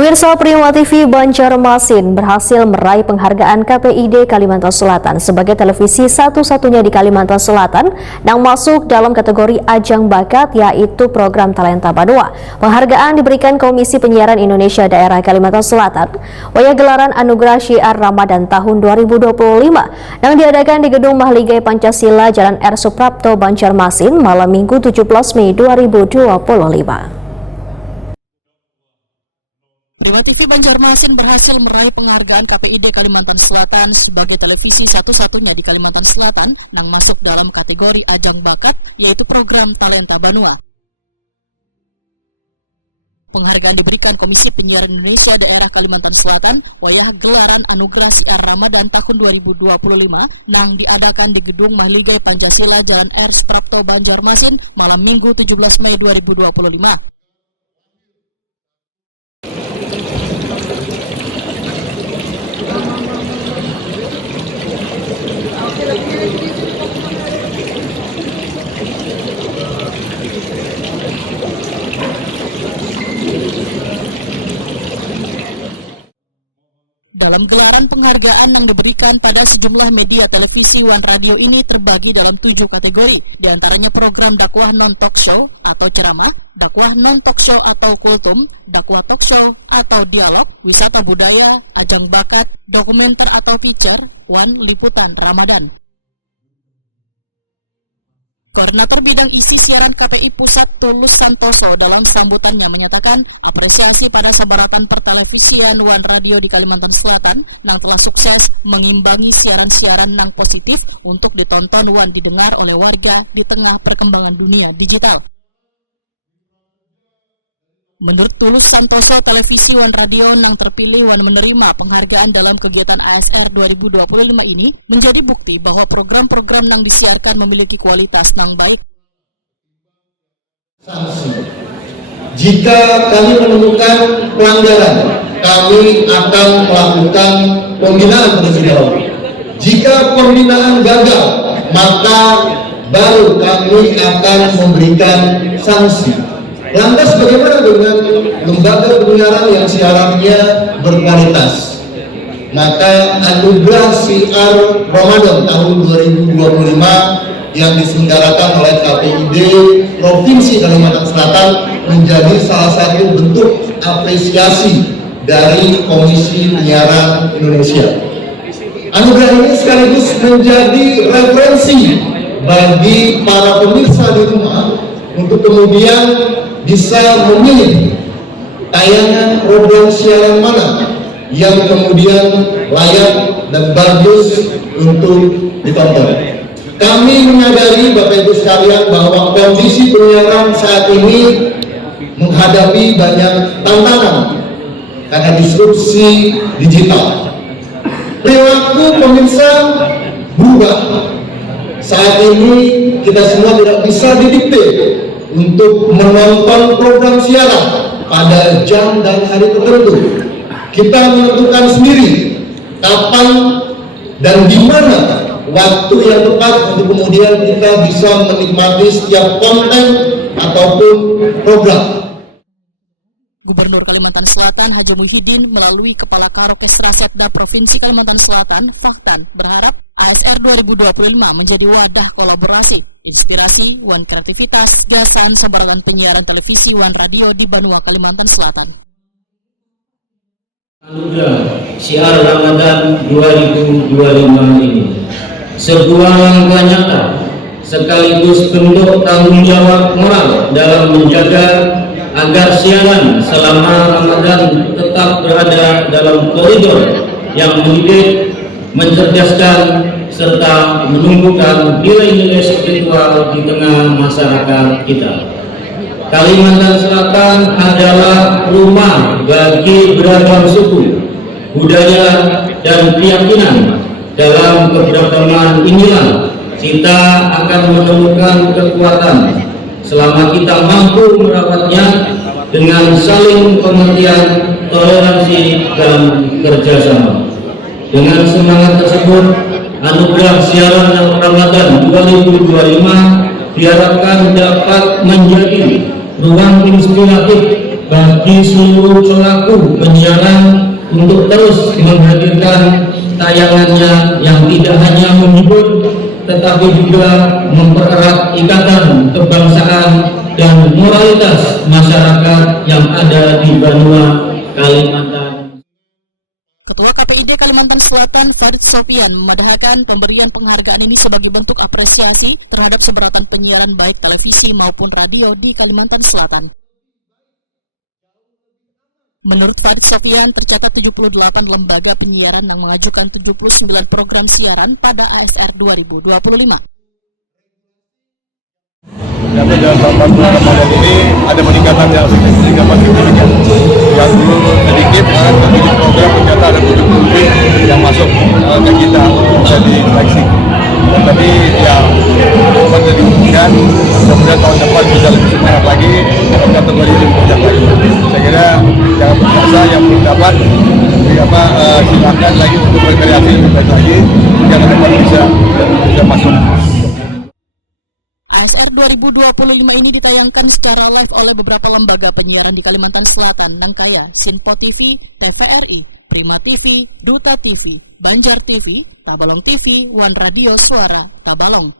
Pemirsa, Prima TV Banjarmasin berhasil meraih penghargaan KPID Kalimantan Selatan sebagai televisi satu-satunya di Kalimantan Selatan yang masuk dalam kategori ajang bakat, yaitu program Talenta Banua. Penghargaan diberikan Komisi Penyiaran Indonesia Daerah Kalimantan Selatan wayah gelaran Anugerah Syiar Ramadan tahun 2025 yang diadakan di Gedung Mahligai Pancasila Jalan R. Suprapto, Banjarmasin malam Minggu 17 Mei 2025. Prima TV Banjarmasin berhasil meraih penghargaan KPID Kalimantan Selatan sebagai televisi satu-satunya di Kalimantan Selatan yang masuk dalam kategori ajang bakat, yaitu program Talenta Banua. Penghargaan diberikan Komisi Penyiaran Indonesia Daerah Kalimantan Selatan wayah gelaran Anugerah Syiar Ramadan tahun 2025 yang diadakan di Gedung Mahligai Pancasila Jalan R. Suprapto, Banjarmasin malam Minggu 17 Mei 2025. Dalam gelaran penghargaan yang diberikan pada sejumlah media televisi One Radio ini terbagi dalam 7 kategori, diantaranya program dakwah non-talk show atau ceramah, dakwah non-talk show atau kultum, dakwah talk show atau dialog, wisata budaya, ajang bakat, dokumenter atau feature, One Liputan Ramadan. Koordinator Bidang Isi Siaran KPI Pusat Tulus Santoso dalam sambutannya menyatakan apresiasi pada sebaratan pertelevisian One Radio di Kalimantan Selatan yang telah sukses mengimbangi siaran-siaran yang positif untuk ditonton One didengar oleh warga di tengah perkembangan dunia digital. Menurut Tulus Santoso, televisi One Radio yang terpilih One menerima penghargaan dalam kegiatan ASR 2025 ini menjadi bukti bahwa program-program yang disiarkan memiliki kualitas yang baik. Sanksi. Jika kami menemukan pelanggaran, kami akan melakukan pembinaan terlebih dahulu. Jika pembinaan gagal, maka baru kami akan memberikan sanksi. Lantas bagaimana dengan lembaga penyiaran yang siarannya berkualitas? Maka Anugerah Syiar Ramadan tahun 2025 yang diselenggarakan oleh KPID Provinsi Kalimantan Selatan menjadi salah satu bentuk apresiasi dari Komisi Penyiaran Indonesia. Anugerah ini sekaligus menjadi referensi bagi para pemirsa di rumah untuk kemudian bisa memilih tayangan program siaran mana yang kemudian layak dan bagus untuk ditonton. Kami menyadari Bapak Ibu sekalian bahwa kondisi penyiaran saat ini menghadapi banyak tantangan karena disrupsi digital. Perilaku pemirsa berubah. Saat ini kita semua tidak bisa didikte untuk menonton program siaran pada jam dan hari tertentu. Kita menentukan sendiri kapan dan di mana waktu yang tepat untuk kemudian kita bisa menikmati setiap konten ataupun program. Gubernur Kalimantan Selatan Haji Muhyiddin melalui Kepala Karokes Rasekda Provinsi Kalimantan Selatan bahkan berharap ASR 2025 menjadi wadah kolaborasi, inspirasi, One kreativitas, dan sebaran penyiaran televisi One Radio di Banua, Kalimantan Selatan. Anugerah Syiar Ramadan 2025 ini sebuah langkah nyata sekaligus bentuk tanggung jawab moral dalam menjaga agar siaran selama Ramadan tetap berada dalam koridor yang mendidik, mencerdaskan, serta menumbuhkan nilai-nilai spiritual di tengah masyarakat kita. Kalimantan Selatan adalah rumah bagi beragam suku, budaya, dan keyakinan. Dalam keberagaman inilah kita akan menemukan kekuatan selama kita mampu merawatnya dengan saling pengertian, toleransi, dan kerjasama. Dengan semangat tersebut, Anugerah Siaran Ramadan 2025 diharapkan dapat menjadi ruang inspiratif bagi seluruh pelaku penyiaran untuk terus menghadirkan tayangannya yang tidak hanya menghibur tetapi juga mempererat ikatan kebangsaan dan moralitas masyarakat yang ada di Banua, Kalimantan. Ketua KPID Kalimantan Selatan, Farid Sofian, memadahakan pemberian penghargaan ini sebagai bentuk apresiasi terhadap seberatan penyiaran baik televisi maupun radio di Kalimantan Selatan. Menurut Farid Sofian, tercatat 78 lembaga penyiaran yang mengajukan 79 program siaran pada ASR 2025. Ternyata dalam 8 bulan Ramadan ini ada peningkatan yang signifikan. Yang dulu sedikit, sekarang terjadi program ternyata ada 70 lebih yang masuk ke kita untuk bisa diseleksi. Dan tadi yang sudah diumumkan, kemudian tahun depan bisa lebih semangat lagi, kategori lebih banyak lagi. Saya kira yang berjasa, yang belum dapat, silakan lagi untuk berkreasi lebih baik lagi, yang depan bisa masuk. ASR 2025 ini ditayangkan secara live oleh beberapa lembaga penyiaran di Kalimantan Selatan, Nangkaya, Sinpo TV, TVRI, Prima TV, Duta TV, Banjar TV, Tabalong TV, One Radio Suara, Tabalong.